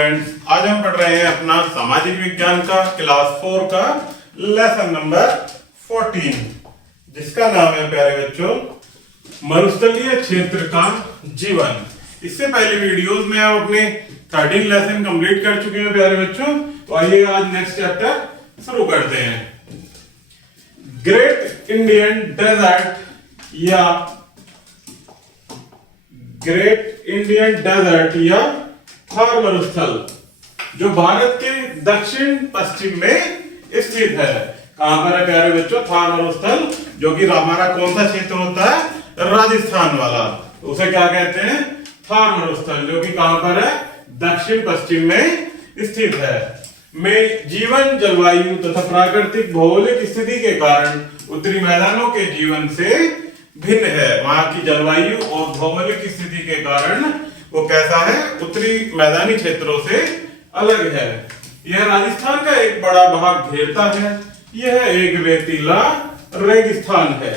Students, आज हम पढ़ रहे हैं अपना सामाजिक विज्ञान का क्लास 4 का लेसन नंबर 14, जिसका नाम है प्यारे बच्चों मरुस्थलीय क्षेत्र का जीवन। इससे पहले वीडियोस में हम अपने 13 लेसन कंप्लीट कर चुके हैं प्यारे बच्चों। तो आइए आज नेक्स्ट चैप्टर शुरू करते हैं। ग्रेट इंडियन डेजर्ट या ग्रेट इंडियन डेजर्ट या थार मरुस्थल जो भारत के दक्षिण पश्चिम में स्थित है। कहां पर है प्यारे बच्चों? थार मरुस्थल, जो कि हमारा कौन सा क्षेत्र होता है? राजस्थान वाला। तो उसे क्या कहते हैं? थार मरुस्थल, जो कि कहां पर है? दक्षिण पश्चिम में स्थित है। में जीवन, जलवायु तथा प्राकृतिक भौगोलिक स्थिति के कारण उत्तरी मैदानों के जीवन से भिन्न है। वहां की जलवायु और भौगोलिक स्थिति के कारण वो कैसा है? उत्तरी मैदानी क्षेत्रों से अलग है। यह राजस्थान का एक बड़ा भाग घेरता है। यह एक रेतीला रेगिस्तान है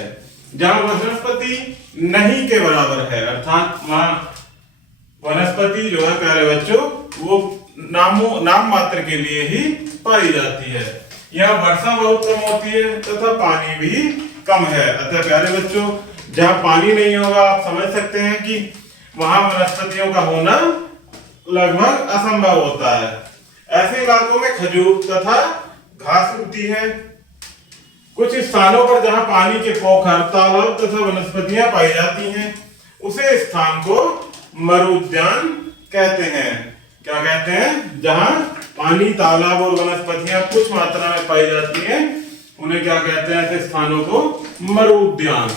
जहां वनस्पति नहीं के बराबर है, अर्थात वहां वनस्पति जो है प्यारे बच्चों वो नाम मात्र के लिए ही पाई जाती है। यहाँ वर्षा बहुत कम होती है तथा पानी भी कम है। अतः प्यारे बच्चों जहाँ पानी नहीं होगा, आप समझ सकते हैं कि वहां वनस्पतियों का होना लगभग असंभव होता है। ऐसे इलाकों में खजूर तथा घास उगती है। कुछ स्थानों पर जहां पानी के पोखर, तालाब तथा वनस्पतियां पाई जाती हैं, उसे स्थान को मरु उद्यान कहते हैं। क्या कहते हैं? जहां पानी, तालाब और वनस्पतियां कुछ मात्रा में पाई जाती हैं, उन्हें क्या कहते हैं? ऐसे स्थानों को मरु उद्यान।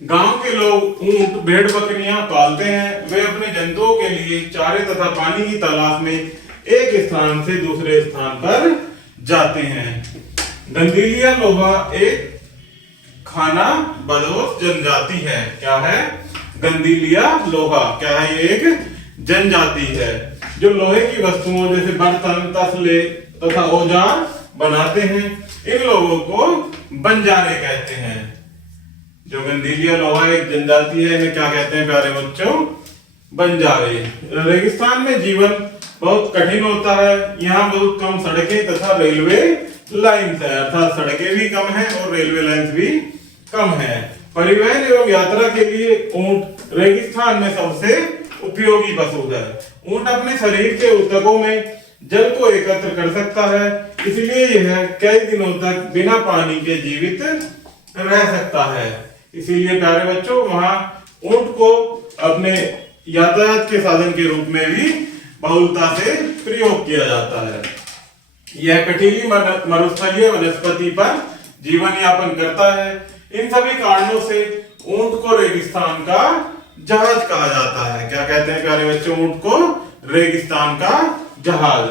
गांव के लोग ऊंट, भेड़, बकरियां पालते हैं। वे अपने जंतुओं के लिए चारे तथा पानी की तलाश में एक स्थान से दूसरे स्थान पर जाते हैं। गंदीलिया लोहा एक खाना बदोश जनजाति है। क्या है? गंदीलिया लोहा क्या है? ये एक जनजाति है जो लोहे की वस्तुओं जैसे बर्तन, तसले तथा औजार बनाते हैं। इन लोगों को बंजारे कहते हैं। जो गंदीलिया लोहा एक जनजाति है, इन्हें क्या कहते हैं प्यारे बच्चों? बंजारे। रेगिस्तान में जीवन बहुत कठिन होता है। यहाँ बहुत कम सड़कें तथा रेलवे लाइन्स है, अर्थात सड़कें भी कम है और रेलवे लाइन्स भी कम है। परिवहन एवं यात्रा के लिए ऊंट रेगिस्तान में सबसे उपयोगी पशु है। ऊंट अपने शरीर के ऊतकों में जल को एकत्र कर सकता है, इसलिए यह कई दिनों तक बिना पानी के जीवित रह सकता है। इसीलिए प्यारे बच्चों वहां ऊंट को अपने यातायात के साधन के रूप में भी बहुलता से प्रयोग किया जाता है। यह कटीली मरुस्थलीय वनस्पति पर जीवन यापन करता है। इन सभी कारणों से ऊंट को रेगिस्तान का जहाज कहा जाता है। क्या कहते हैं प्यारे बच्चों? ऊंट को रेगिस्तान का जहाज।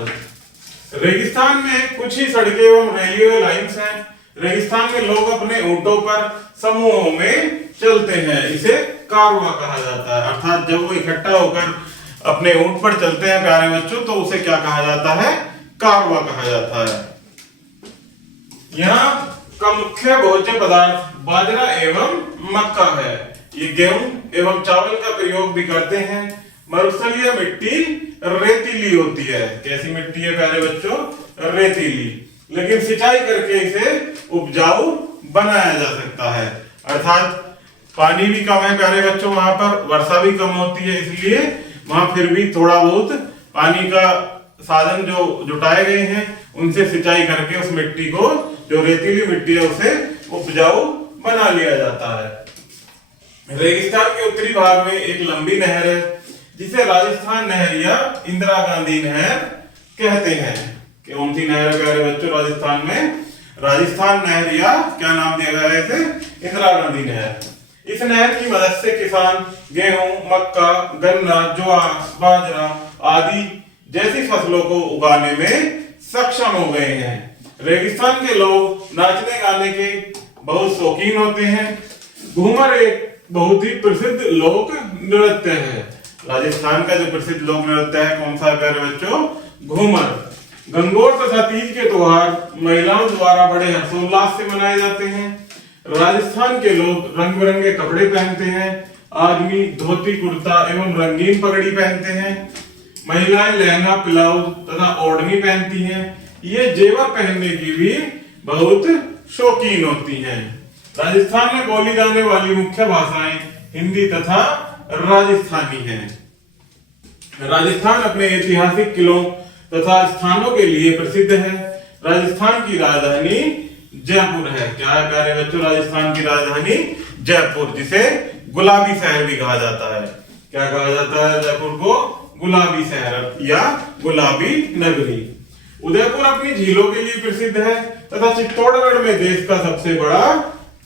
रेगिस्तान में कुछ ही सड़कें एवं रेलवे लाइन्स हैं। रेगिस्तान में लोग अपने ऊंटों पर समूहों में चलते हैं। इसे कारवा कहा जाता है, अर्थात जब वो इकट्ठा होकर अपने ऊंट पर चलते हैं प्यारे बच्चों, तो उसे क्या कहा जाता है? कारवा कहा जाता है। यहाँ का मुख्य भोज्य पदार्थ बाजरा एवं मक्का है। ये गेहूं एवं चावल का प्रयोग भी करते हैं। मरुस्थलीय मिट्टी रेतीली होती है। कैसी मिट्टी है प्यारे बच्चों? रेतीली, लेकिन सिंचाई करके इसे उपजाऊ बनाया जा सकता है। अर्थात पानी भी कम है प्यारे बच्चों, वहां पर वर्षा भी कम होती है, इसलिए वहां फिर भी थोड़ा बहुत पानी का साधन जो जुटाए गए हैं उनसे सिंचाई करके उस मिट्टी को, जो रेतीली मिट्टी है, उसे उपजाऊ बना लिया जाता है। रेगिस्तान के उत्तरी भाग में एक लंबी नहर है जिसे राजस्थान नहर या इंदिरा गांधी नहर कहते हैं। कौन सी नहर है प्यारे बच्चों? राजस्थान में राजस्थान नहर, या क्या नाम दिया गया है इसे? इंदिरा गांधी नहर। इस नहर की मदद से किसान गेहूं, मक्का, गन्ना, ज्वार, बाजरा आदि जैसी फसलों को उगाने में सक्षम हो गए हैं। रेगिस्तान के लोग नाचने गाने के बहुत शौकीन होते हैं। घूमर एक बहुत ही प्रसिद्ध लोक नृत्य है। राजस्थान का जो प्रसिद्ध लोक नृत्य है कौन सा है प्यारे बच्चों? घूमर। गंगोर तथा तीज के त्योहार महिलाओं द्वारा बड़े हर्षोल्लास से मनाए जाते हैं। राजस्थान के लोग रंग बिरंगे कपड़े पहनते हैं। आदमी धोती, कुर्ता एवं रंगीन पगड़ी पहनते हैं। महिलाएं लहंगा, ब्लाउज तथा ओढ़नी पहनती हैं। ये जेवर पहनने की भी बहुत शौकीन होती हैं। राजस्थान में बोली जाने वाली मुख्य भाषाएं हिंदी तथा राजस्थानी हैं। राजस्थान अपने ऐतिहासिक किलों तथा स्थानों के लिए प्रसिद्ध है। राजस्थान की राजधानी जयपुर है। क्या है प्यारे बच्चों? राजस्थान की राजधानी जयपुर, जिसे गुलाबी शहर भी कहा जाता है। क्या कहा जाता है जयपुर को? गुलाबी शहर या गुलाबी नगरी। उदयपुर अपनी झीलों के लिए प्रसिद्ध है तथा चित्तौड़गढ़ में देश का सबसे बड़ा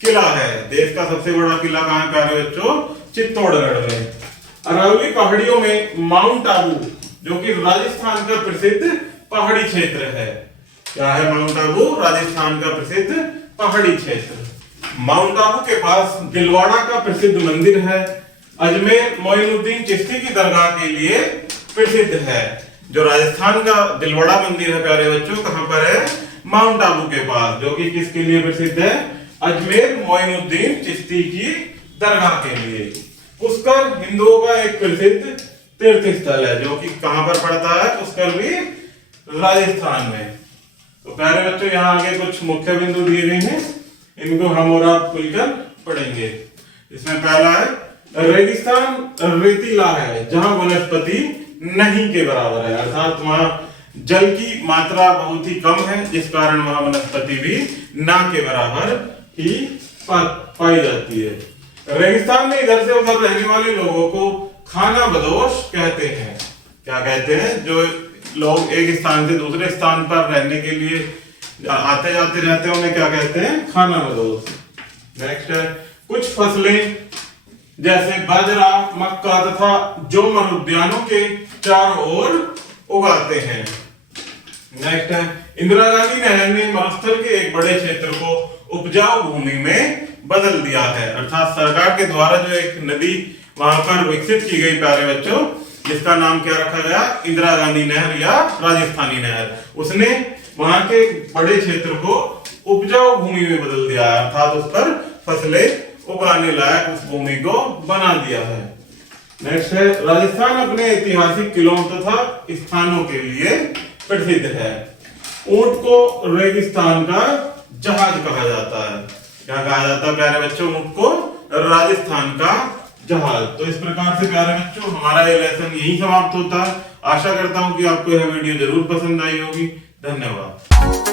किला है। देश का सबसे बड़ा किला कहाँ है प्यारे बच्चों? चित्तौड़गढ़ में। अरावली पहाड़ियों में माउंट आबू, जो कि राजस्थान का प्रसिद्ध पहाड़ी क्षेत्र है। क्या है माउंट आबू? राजस्थान का प्रसिद्ध पहाड़ी क्षेत्र। माउंट आबू के पास दिलवाड़ा का प्रसिद्ध मंदिर है। अजमेर मोइनुद्दीन चिश्ती की दरगाह के लिए प्रसिद्ध है। जो राजस्थान का दिलवाड़ा मंदिर है प्यारे बच्चों, कहां पर है? माउंट आबू के पास, जो कि किसके लिए प्रसिद्ध है? अजमेर मोइनुद्दीन चिश्ती की दरगाह के लिए। पुष्कर हिंदुओं का एक प्रसिद्ध तीर्थ स्थल है, जो कि कहां पर पड़ता है? पुष्कर भी राजस्थान में। तो प्यारे बच्चों, यहाँ आगे कुछ मुख्य बिंदु दिए गए हैं, इनको हम और आप खुलकर पढ़ेंगे। इसमें पहला है रेगिस्तान रेतीला है, जहां वनस्पति नहीं के बराबर है, अर्थात वहां जल की मात्रा बहुत ही कम है, जिस कारण वहां वनस्पति भी ना के बराबर ही पाई जाती है। रेगिस्तान में इधर से उधर रहने वाले लोगों को खाना बदोश कहते हैं। क्या कहते हैं? जो लोग एक स्थान से दूसरे स्थान पर रहने के लिए आते जाते रहते हैं, उन्हें क्या कहते हैं? खाना बदोश। नेक्स्ट है कुछ फसलें जैसे बाजरा, मक्का तथा जोमर उद्यानों के चारों ओर उगाते हैं। नेक्स्ट है इंदिरा गांधी नहर ने मरुस्थल के एक बड़े क्षेत्र को उपजाऊ भूमि में बदल दिया है, अर्थात सरकार के द्वारा जो एक नदी वहां पर विकसित की गई प्यारे बच्चों, जिसका नाम क्या रखा गया? इंदिरा गांधी नहर या राजस्थानी नहर। उसने वहां के बड़े क्षेत्र को उपजाऊ भूमि में बदल दिया है, अर्थात उस पर फसलें उगाने लायक उस भूमि को बना दिया है। नेक्स्ट है राजस्थान अपने ऐतिहासिक किलों तथा स्थानों के लिए प्रसिद्ध है। ऊंट को रेगिस्तान का जहाज कहा जाता है। क्या कहा जाता है प्यारे बच्चों? ऊंट को राजस्थान का जहाज। तो इस प्रकार से प्यारे बच्चों हमारा ये लेसन यही समाप्त होता है। आशा करता हूं कि आपको यह वीडियो जरूर पसंद आई होगी। धन्यवाद।